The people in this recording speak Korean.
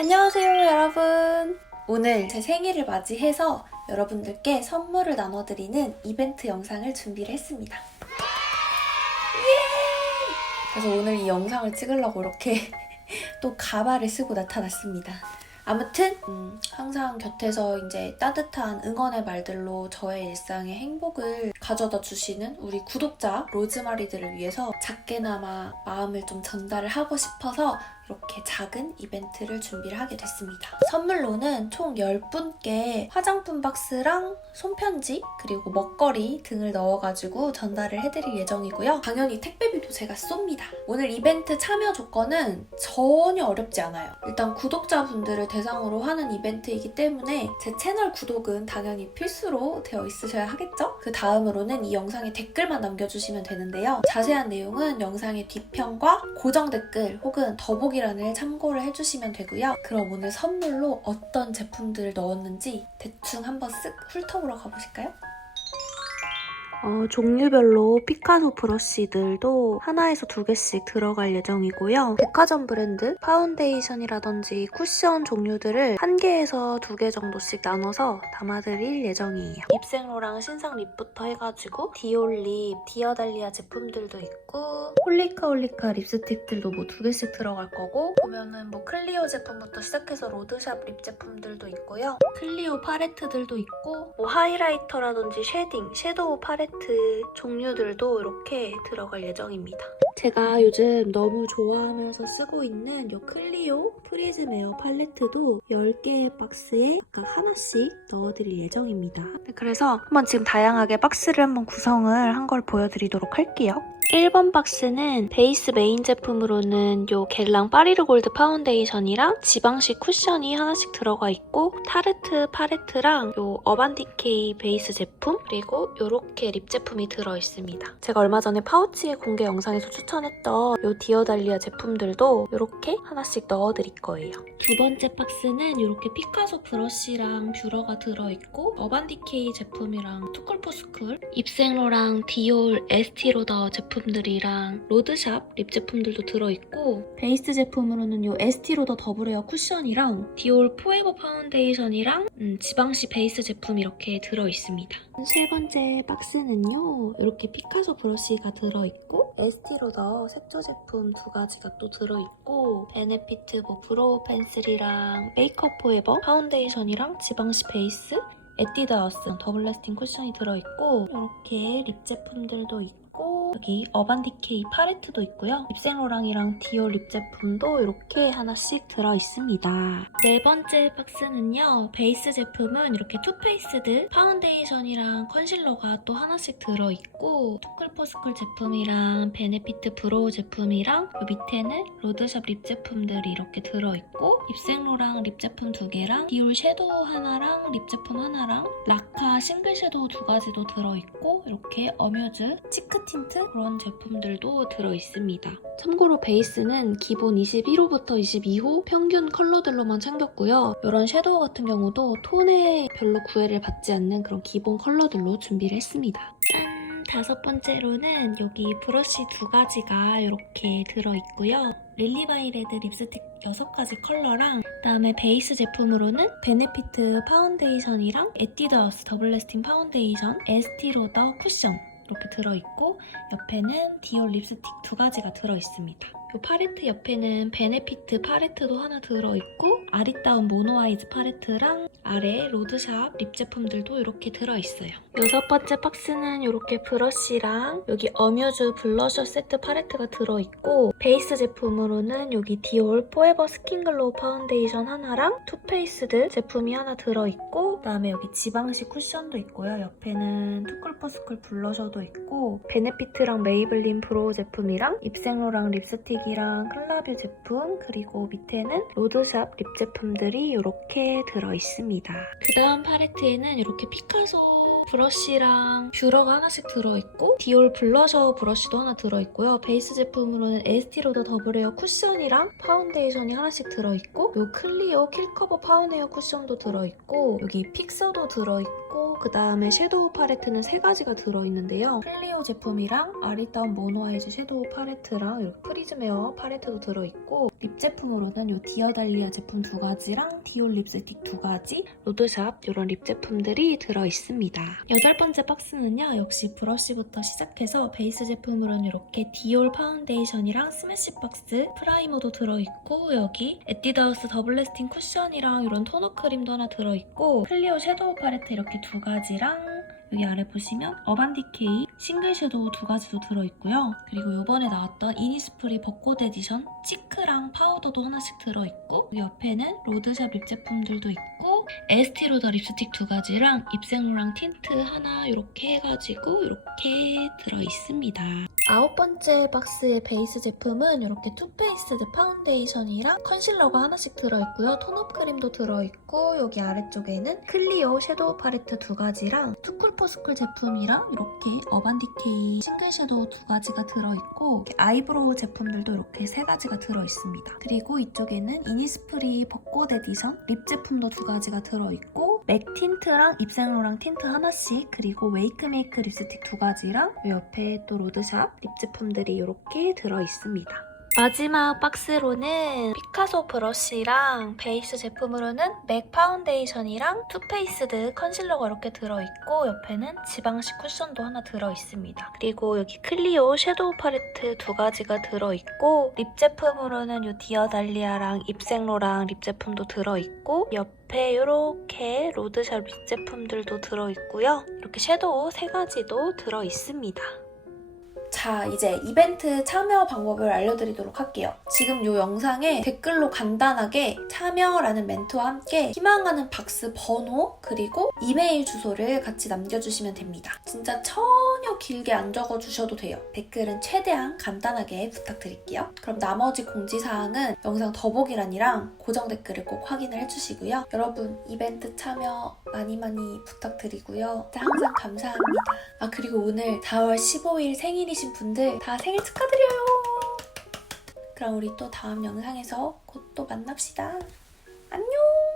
안녕하세요, 여러분. 오늘 제 생일을 맞이해서 여러분들께 선물을 나눠드리는 이벤트 영상을 준비를 했습니다. 예! 그래서 오늘 이 영상을 찍으려고 이렇게 또 가발을 쓰고 나타났습니다. 아무튼 음, 항상 곁에서 이제 따뜻한 응원의 말들로 저의 일상에 행복을 가져다 주시는 우리 구독자 로즈마리들을 위해서 작게나마 마음을 좀 전달을 하고 싶어서 이렇게 작은 이벤트를 준비를 하게 됐습니다. 선물로는 총 10분께 화장품 박스랑 손편지 그리고 먹거리 등을 넣어가지고 전달을 해드릴 예정이고요. 당연히 택배비도 제가 쏩니다. 오늘 이벤트 참여 조건은 전혀 어렵지 않아요. 일단 구독자분들을 대상으로 하는 이벤트이기 때문에 제 채널 구독은 당연히 필수로 되어 있으셔야 하겠죠? 그 다음으로는 이 영상에 댓글만 남겨주시면 되는데요. 자세한 내용은 영상의 뒤편과 고정 댓글 혹은 더보기 란을 참고를 해주시면 되고요. 그럼 오늘 선물로 어떤 제품들을 넣었는지 대충 한번 쓱 훑어보러 가보실까요? 어, 종류별로 피카소 브러쉬들도 하나에서 두 개씩 들어갈 예정이고요. 백화점 브랜드 파운데이션이라든지 쿠션 종류들을 한 개에서 두 개 정도씩 나눠서 담아드릴 예정이에요. 입생로랑 신상 립부터 해가지고 디올 립, 디어달리아 제품들도 있고 홀리카 홀리카 립스틱들도 뭐 두 개씩 들어갈 거고 보면은 뭐 클리오 제품부터 시작해서 로드샵 립 제품들도 있고요. 클리오 팔레트들도 있고 뭐 하이라이터라든지 쉐딩, 섀도우 팔레트 종류들도 이렇게 들어갈 예정입니다. 제가 요즘 너무 좋아하면서 쓰고 있는 이 클리오 프리즘 에어 팔레트도 10개의 박스에 각각 하나씩 넣어드릴 예정입니다. 네, 그래서 한번 지금 다양하게 박스를 한번 구성을 한 걸 보여드리도록 할게요. 1번 박스는 베이스 메인 제품으로는 요 겔랑 파리르 골드 파운데이션이랑 지방식 쿠션이 하나씩 들어가 있고 타르트 팔레트랑 요 어반디케이 베이스 제품 그리고 요렇게 립 제품이 들어 있습니다. 제가 얼마 전에 파우치의 공개 영상에서 추천했던 요 디어달리아 제품들도 요렇게 하나씩 넣어드릴 거예요. 두 번째 박스는 이렇게 피카소 브러쉬랑 뷰러가 들어있고 어반디케이 제품이랑 투쿨포스쿨 입생로랑 디올 에스티로더 제품들이랑 로드샵 립 제품들도 들어있고 베이스 제품으로는 요 에스티로더 더블웨어 쿠션이랑 디올 포에버 파운데이션이랑 음, 지방시 베이스 제품 이렇게 들어있습니다. 세 번째 박스는요 이렇게 피카소 브러쉬가 들어있고 에스티로더 색조 제품 두 가지가 또 들어있고 베네피트 뭐 브로우 펜슬이랑 메이크업 포에버 파운데이션이랑 지방시 베이스 에뛰드하우스 더블 라스팅 쿠션이 들어있고 이렇게 립 제품들도 있고 여기 어반디케이 팔레트도 있고요. 립생로랑이랑 디올 립 제품도 이렇게 하나씩 들어있습니다. 네 번째 박스는요. 베이스 제품은 이렇게 투페이스드 파운데이션이랑 컨실러가 또 하나씩 들어있고 투클퍼스쿨 제품이랑 베네피트 브로우 제품이랑 요 밑에는 로드샵 립 제품들이 이렇게 들어있고 립생로랑 립 제품 두 개랑 디올 섀도우 하나랑 립 제품 하나랑 라카 싱글 섀도우 두 가지도 들어있고 이렇게 어뮤즈 치크 틴트 그런 제품들도 들어있습니다. 참고로 베이스는 기본 21호부터 22호 평균 컬러들로만 챙겼고요. 이런 섀도우 같은 경우도 톤에 별로 구애를 받지 않는 그런 기본 컬러들로 준비를 했습니다. 짠! 다섯 번째로는 여기 브러쉬 두 가지가 이렇게 들어있고요. 릴리바이 레드 립스틱 6가지 컬러랑 그다음에 베이스 제품으로는 베네피트 파운데이션이랑 에뛰드하우스 더블 래스팅 파운데이션 에스티로더 쿠션 이렇게 들어있고 옆에는 디올 립스틱 두 가지가 들어있습니다. 이 팔레트 옆에는 베네피트 팔레트도 하나 들어있고 아리따운 모노아이즈 팔레트랑 아래 로드샵 립 제품들도 이렇게 들어있어요. 여섯 번째 박스는 이렇게 브러쉬랑 여기 어뮤즈 블러셔 세트 팔레트가 들어있고 베이스 제품으로는 여기 디올 포에버 스킨글로우 파운데이션 하나랑 투페이스드 제품이 하나 들어있고 그다음에 여기 지방식 쿠션도 있고요. 옆에는 투쿨퍼스쿨 블러셔도 있고 베네피트랑 메이블린 브로우 제품이랑 입생로랑 립스틱 이랑 클라뷰 제품 그리고 밑에는 로드샵 립 제품들이 이렇게 들어있습니다. 그 다음 팔레트에는 이렇게 피카소 브러쉬랑 뷰러가 하나씩 들어있고 디올 블러셔 브러쉬도 하나 들어있고요. 베이스 제품으로는 에스티로더 더블웨어 쿠션이랑 파운데이션이 하나씩 들어있고 요 클리오 킬커버 파운웨어 쿠션도 들어있고 여기 픽서도 들어있고 있고 그 다음에 섀도우 팔레트는 세 가지가 들어있는데요. 클리오 제품이랑 아리따운 모노아이즈 섀도우 팔레트랑 이렇게 프리즈메어 팔레트도 들어있고 립 제품으로는 이 디어달리아 제품 두 가지랑 디올 립스틱 두 가지, 로드샵 이런 립 제품들이 들어있습니다. 여덟 번째 박스는요. 역시 브러쉬부터 시작해서 베이스 제품으로는 이렇게 디올 파운데이션이랑 스매시 박스 프라이머도 들어있고 여기 에뛰드하우스 더블 레스팅 쿠션이랑 이런 토너 크림도 하나 들어있고 클리오 섀도우 팔레트 이렇게 두 가지랑 여기 아래 보시면 어반디케이 싱글 섀도우 두 가지도 들어있고요. 그리고 이번에 나왔던 이니스프리 벚꽃 에디션 치크랑 파우더도 하나씩 들어있고 옆에는 로드샵 립 제품들도 있고 에스티로더 립스틱 두 가지랑 입생로랑 틴트 하나 이렇게 해가지고 이렇게 들어있습니다. 아홉 번째 박스의 베이스 제품은 이렇게 투페이스드 파운데이션이랑 컨실러가 하나씩 들어있고요. 톤업 크림도 들어있고 여기 아래쪽에는 클리오 섀도우 팔레트 두 가지랑 투쿨포스쿨 제품이랑 이렇게 어반디케이 싱글 섀도우 두 가지가 들어있고 아이브로우 제품들도 이렇게 세 가지가 들어있습니다. 그리고 이쪽에는 이니스프리 벚꽃 에디션 립 제품도 두 가지가 들어있고 맥 틴트랑 입생로랑 틴트 하나씩 그리고 웨이크메이크 립스틱 두 가지랑 이 옆에 또 로드샵 립 제품들이 이렇게 들어있습니다. 마지막 박스로는 피카소 브러쉬랑 베이스 제품으로는 맥 파운데이션이랑 투페이스드 컨실러가 이렇게 들어있고 옆에는 지방식 쿠션도 하나 들어있습니다. 그리고 여기 클리오 섀도우 팔레트 두 가지가 들어있고 립 제품으로는 이 디어달리아랑 입생로랑 립 제품도 들어있고 옆에 이렇게 로드샵 립 제품들도 들어있고요. 이렇게 섀도우 세 가지도 들어있습니다. 자, 이제 이벤트 참여 방법을 알려드리도록 할게요. 지금 이 영상에 댓글로 간단하게 참여라는 멘트와 함께 희망하는 박스 번호 그리고 이메일 주소를 같이 남겨주시면 됩니다. 진짜 전혀 길게 안 적어주셔도 돼요. 댓글은 최대한 간단하게 부탁드릴게요. 그럼 나머지 공지사항은 영상 더보기란이랑 고정 댓글을 꼭 확인을 해주시고요. 여러분 이벤트 참여 많이 많이 부탁드리고요. 항상 감사합니다. 아 그리고 오늘 4월 15일 생일이 신 분들 다 생일 축하드려요. 그럼 우리 또 다음 영상에서 곧 또 만납시다. 안녕.